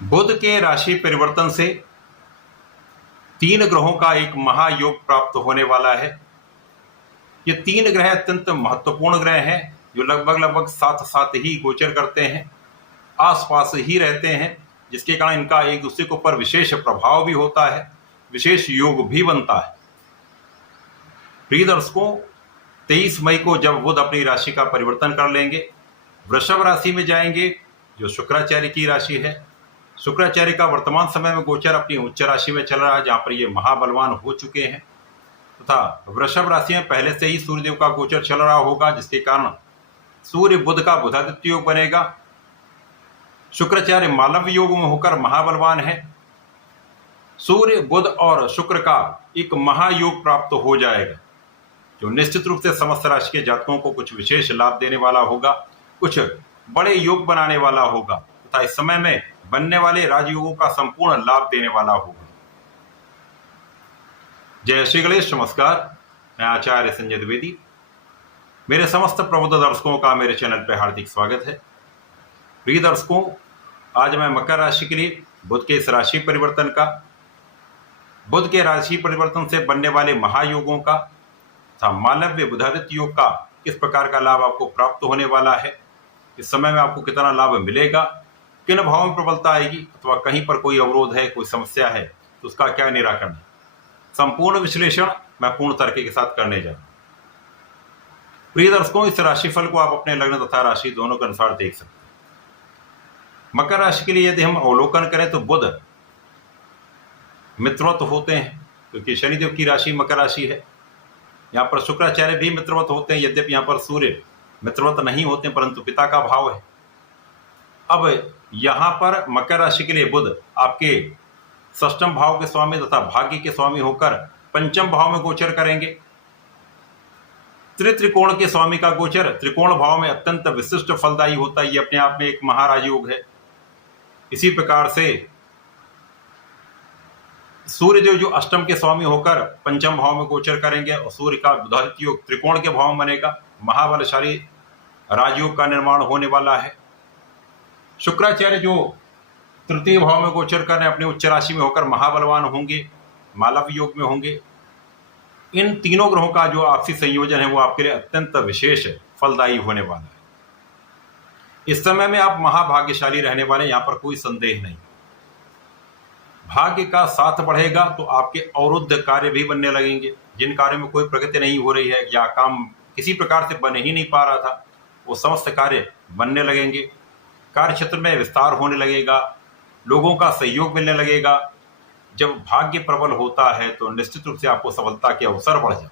बुध के राशि परिवर्तन से 3 ग्रहों का एक महायोग प्राप्त होने वाला है। ये 3 ग्रह अत्यंत महत्वपूर्ण ग्रह हैं जो लगभग साथ साथ ही गोचर करते हैं, आसपास ही रहते हैं, जिसके कारण इनका एक दूसरे के ऊपर विशेष प्रभाव भी होता है, विशेष योग भी बनता है। प्रिय दर्शकों, 23 मई को जब बुध अपनी राशि का परिवर्तन कर लेंगे, वृषभ राशि में जाएंगे जो शुक्राचार्य की राशि है। शुक्राचार्य का वर्तमान समय में गोचर अपनी उच्च राशि में चल रहा है, जहां पर ये महाबलवान हो चुके हैं, तथा वृषभ राशि में पहले से ही सूर्यदेव का गोचर चल रहा होगा, जिसके कारण सूर्य बुध का बुधादित्य योग बनेगा। शुक्राचार्य मालव योग में होकर महाबलवान है। सूर्य बुध और शुक्र का एक महायोग प्राप्त हो जाएगा, जो निश्चित रूप से समस्त राशि के जातकों को कुछ विशेष लाभ देने वाला होगा, कुछ बड़े योग बनाने वाला होगा, तथा इस समय में बनने वाले राजयोगों का संपूर्ण लाभ देने वाला होगा। जय श्री गणेश, नमस्कार। मैं आचार्य संजय द्विवेदी। मेरे समस्त प्रबुद्ध दर्शकों का मेरे चैनल पर हार्दिक स्वागत है। प्रिय दर्शकों, आज मैं मकर राशि के लिए बुध के इस राशि परिवर्तन का, बुध के राशि परिवर्तन से बनने वाले महायोगों का तथा मालव्य बुधादित्य योग का किस प्रकार का लाभ आपको प्राप्त होने वाला है, इस समय में आपको कितना लाभ मिलेगा, किन भावों में प्रबलता आएगी, अथवा कहीं पर कोई अवरोध है, कोई समस्या है तो उसका क्या निराकरण है, संपूर्ण विश्लेषण मैं पूर्ण तरीके के साथ करने जा रहा हूं। प्रिय दर्शकों, इस राशिफल को आप अपने लग्न तथा राशि दोनों के अनुसार देख सकते हैं। मकर राशि के लिए यदि हम अवलोकन करें तो बुध मित्रवत होते हैं, क्योंकि शनिदेव की राशि मकर राशि है। यहाँ पर शुक्राचार्य भी मित्रवत होते हैं, यद्यपि यहाँ पर सूर्य मित्रवत नहीं होते, परंतु पिता का भाव है। अब यहाँ पर मकर राशि के लिए बुध आपके षष्ठम भाव के स्वामी तथा भाग्य के स्वामी होकर पंचम भाव में गोचर करेंगे। त्रिकोण के स्वामी का गोचर त्रिकोण भाव में अत्यंत विशिष्ट फलदायी होता है। ये अपने आप में एक महाराजयोग है। इसी प्रकार से सूर्यदेव जो अष्टम के स्वामी होकर पंचम भाव में गोचर करेंगे और सूर्य का बुधादित्य योग त्रिकोण के भाव में बनेगा। महाबलशाली राजयोग का निर्माण होने वाला है। शुक्राचार्य जो तृतीय भाव में गोचर कर रहे हैं, अपनी उच्च राशि में होकर महाबलवान होंगे, मालव योग में होंगे। इन तीनों ग्रहों का जो आपसी संयोजन है वो आपके लिए अत्यंत विशेष फलदायी होने वाला है। इस समय में आप महाभाग्यशाली रहने वाले, यहां पर कोई संदेह नहीं। भाग्य का साथ बढ़ेगा तो आपके अवरुद्ध कार्य भी बनने लगेंगे। जिन कार्यों में कोई प्रगति नहीं हो रही है या काम किसी प्रकार से बन ही नहीं पा रहा था, वो समस्त कार्य बनने लगेंगे। कार्य क्षेत्र में विस्तार होने लगेगा, लोगों का सहयोग मिलने लगेगा। जब भाग्य प्रबल होता है तो निश्चित रूप से आपको सफलता के अवसर बढ़ जाते हैं।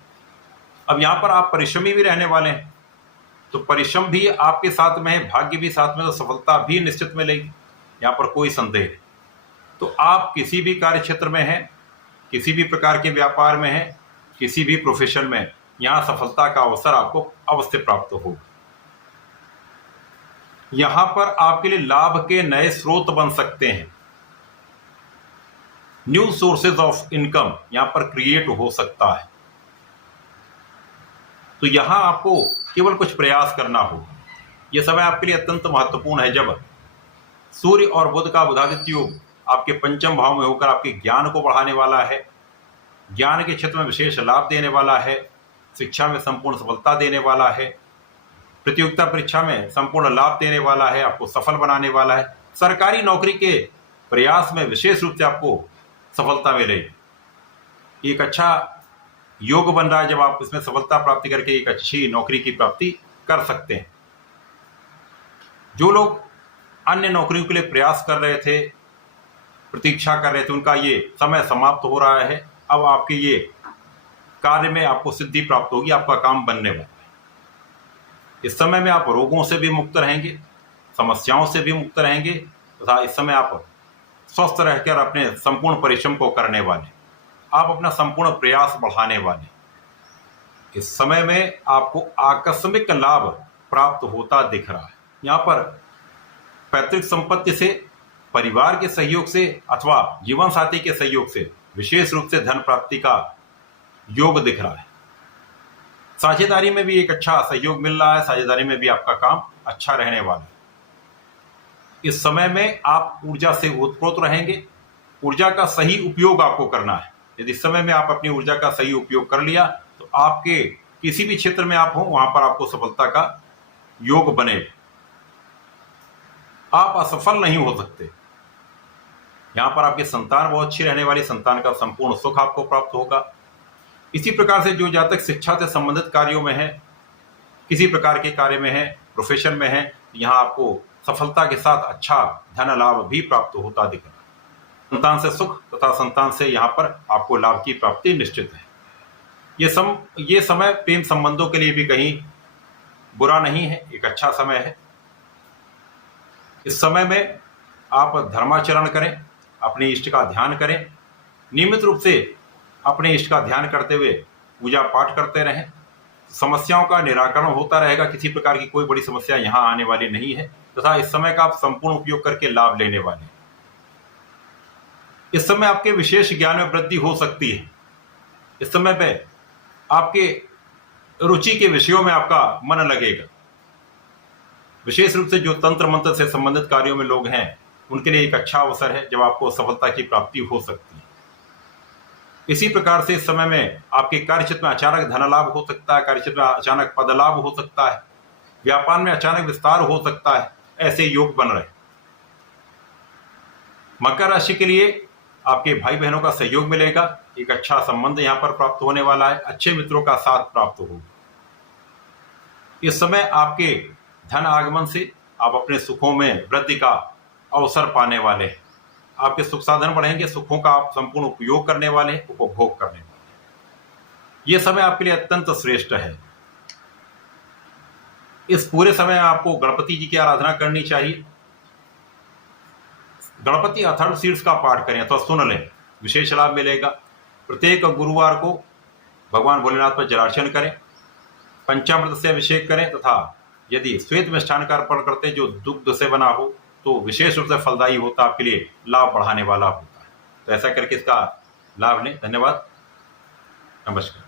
अब यहाँ पर आप परिश्रमी भी रहने वाले हैं, तो परिश्रम भी आपके साथ में है, भाग्य भी साथ में, तो सफलता भी निश्चित मिलेगी, यहाँ पर कोई संदेह नहीं। तो आप किसी भी कार्य क्षेत्र में हैं, किसी भी प्रकार के व्यापार में हैं, किसी भी प्रोफेशन में, यहाँ सफलता का अवसर आपको अवश्य प्राप्त होगा। यहां पर आपके लिए लाभ के नए स्रोत बन सकते हैं। न्यू सोर्सेज ऑफ इनकम यहां पर क्रिएट हो सकता है। तो यहां आपको केवल कुछ प्रयास करना होगा। यह समय आपके लिए अत्यंत महत्वपूर्ण है, जब सूर्य और बुध का बुधादित्य योग आपके पंचम भाव में होकर आपके ज्ञान को बढ़ाने वाला है, ज्ञान के क्षेत्र में विशेष लाभ देने वाला है, शिक्षा में संपूर्ण सफलता देने वाला है, प्रतियोगिता परीक्षा में संपूर्ण लाभ देने वाला है, आपको सफल बनाने वाला है। सरकारी नौकरी के प्रयास में विशेष रूप से आपको सफलता मिलेगी। एक अच्छा योग बन रहा है, जब आप इसमें सफलता प्राप्ति करके एक अच्छी नौकरी की प्राप्ति कर सकते हैं। जो लोग अन्य नौकरियों के लिए प्रयास कर रहे थे, प्रतीक्षा कर रहे थे, उनका ये समय समाप्त हो रहा है। अब आपके ये कार्य में आपको सिद्धि प्राप्त होगी, आपका काम बनने वाला है। इस समय में आप रोगों से भी मुक्त रहेंगे, समस्याओं से भी मुक्त रहेंगे, तथा इस समय आप स्वस्थ रहकर अपने संपूर्ण परिश्रम को करने वाले, आप अपना संपूर्ण प्रयास बढ़ाने वाले। इस समय में आपको आकस्मिक लाभ प्राप्त होता दिख रहा है। यहाँ पर पैतृक संपत्ति से, परिवार के सहयोग से अथवा जीवन साथी के सहयोग से विशेष रूप से धन प्राप्ति का योग दिख रहा है। साझेदारी में भी एक अच्छा सहयोग मिल रहा है, साझेदारी में भी आपका काम अच्छा रहने वाला है। इस समय में आप ऊर्जा से ओतप्रोत रहेंगे। ऊर्जा का सही उपयोग आपको करना है। यदि इस समय में आप अपनी ऊर्जा का सही उपयोग कर लिया तो आपके किसी भी क्षेत्र में आप हो वहां पर आपको सफलता का योग बनेगा। आप असफल नहीं हो सकते। यहां पर आपकी संतान बहुत अच्छी रहने वाली, संतान का संपूर्ण सुख आपको प्राप्त होगा। इसी प्रकार से जो जातक शिक्षा से संबंधित कार्यों में है, किसी प्रकार के कार्य में है, प्रोफेशन में है, यहाँ आपको सफलता के साथ अच्छा धन लाभ भी प्राप्त होता दिख रहा है। संतान से सुख तथा संतान से यहाँ पर आपको लाभ की प्राप्ति निश्चित है। ये समय प्रेम संबंधों के लिए भी कहीं बुरा नहीं है, एक अच्छा समय है। इस समय में आप धर्माचरण करें, अपने इष्ट का ध्यान करें, नियमित रूप से अपने इष्ट का ध्यान करते हुए पूजा पाठ करते रहें। समस्याओं का निराकरण होता रहेगा। किसी प्रकार की कोई बड़ी समस्या यहाँ आने वाली नहीं है तथा इस समय का आप संपूर्ण उपयोग करके लाभ लेने वाले हैं। इस समय आपके विशेष ज्ञान में वृद्धि हो सकती है। इस समय पे आपके रुचि के विषयों में आपका मन लगेगा। विशेष रूप से जो तंत्र मंत्र से संबंधित कार्यों में लोग हैं उनके लिए एक अच्छा अवसर है जब आपको सफलता की प्राप्ति हो सकती है। इसी प्रकार से इस समय में आपके कार्यक्षेत्र में अचानक धन लाभ हो सकता है, कार्यक्षेत्र में अचानक पद लाभ हो सकता है, व्यापार में अचानक विस्तार हो सकता है। ऐसे योग बन रहे। मकर राशि के लिए आपके भाई बहनों का सहयोग मिलेगा। एक अच्छा संबंध यहां पर प्राप्त होने वाला है। अच्छे मित्रों का साथ प्राप्त होगा। इस समय आपके धन आगमन से आप अपने सुखों में वृद्धि का अवसर पाने वाले हैं। आपके सुख साधन बढ़ेंगे, सुखों का आप संपूर्ण उपयोग करने वाले हैं, उपभोग करने वाले हैं। यह समय आपके लिए अत्यंत श्रेष्ठ है। इस पूरे समय आपको गणपति जी की आराधना करनी चाहिए। गणपति अथर्व शीर्ष का पाठ करें अथवा सुन लें, विशेष लाभ मिलेगा। प्रत्येक गुरुवार को भगवान भोलेनाथ पर जलार्चन करें, पंचामृत से अभिषेक करें तथा यदि श्वेत मिष्ठान का अर्पण करते जो दुग्ध से बना हो तो विशेष रूप से फलदायी होता, आपके लिए लाभ बढ़ाने वाला होता है। तो ऐसा करके इसका लाभ लें। धन्यवाद, नमस्कार।